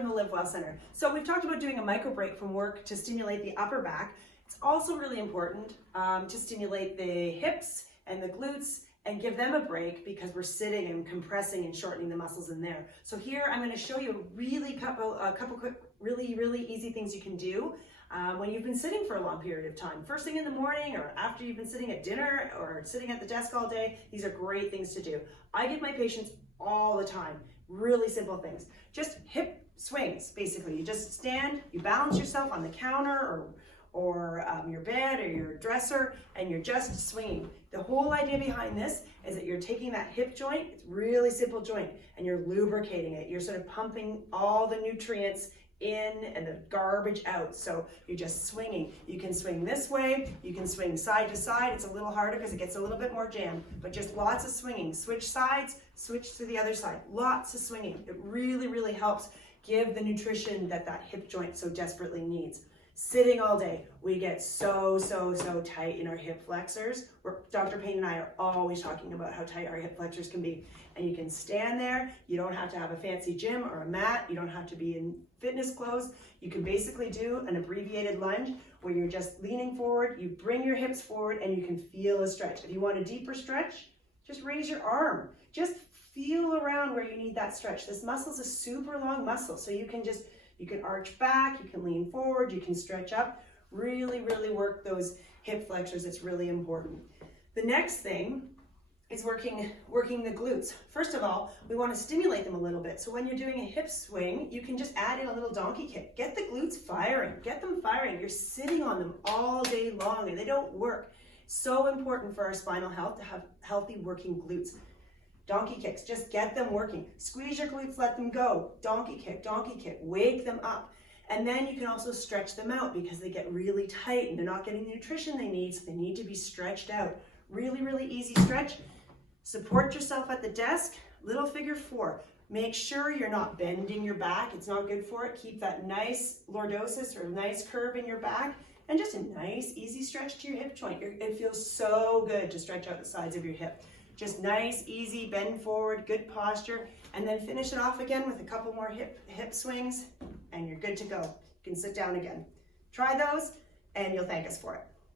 from the Live Well Center. So we've talked about doing a micro break from work to stimulate the upper back. It's also really important to stimulate the hips and the glutes and give them a break because we're sitting and compressing and shortening the muscles in there. So here I'm going to show you a couple quick, really easy things you can do when you've been sitting for a long period of time. First thing in the morning or after you've been sitting at dinner or sitting at the desk all day, these are great things to do. I give my patients all the time really simple things. Just hip swings, basically. You just stand, you balance yourself on the counter or your bed or your dresser, and you're just swinging. The whole idea behind this is that you're taking that hip joint, it's a really simple joint, and you're lubricating it. You're sort of pumping all the nutrients in and the garbage out. So you're just swinging. You can swing this way, you can swing side to side. It's a little harder because it gets a little bit more jammed, but just lots of swinging. Switch sides, switch to the other side. Lots of swinging. It really helps give the nutrition that hip joint so desperately needs. Sitting all day, we get so tight in our hip flexors. Dr. Payne and I are always talking about how tight our hip flexors can be. And you can stand there. You don't have to have a fancy gym or a mat. You don't have to be in fitness clothes. You can basically do an abbreviated lunge where you're just leaning forward. You bring your hips forward and you can feel a stretch. If you want a deeper stretch, just raise your arm. Just feel around where you need that stretch. This muscle is a super long muscle, so you can arch back, you can lean forward, you can stretch up. Really work those hip flexors. It's really important. The next thing is working the glutes. First of all, we want to stimulate them a little bit. So when you're doing a hip swing, you can just add in a little donkey kick. Get the glutes firing. Get them firing. You're sitting on them all day long and they don't work. So important for our spinal health to have healthy working glutes. Donkey kicks, just get them working. Squeeze your glutes, let them go. Donkey kick, wake them up. And then you can also stretch them out because they get really tight and they're not getting the nutrition they need, so they need to be stretched out. Really easy stretch. Support yourself at the desk, little figure four. Make sure you're not bending your back, it's not good for it. Keep that nice lordosis or nice curve in your back and just a nice easy stretch to your hip joint. It feels so good to stretch out the sides of your hip. Just nice, easy, bend forward, good posture, and then finish it off again with a couple more hip swings, and you're good to go. You can sit down again. Try those, and you'll thank us for it.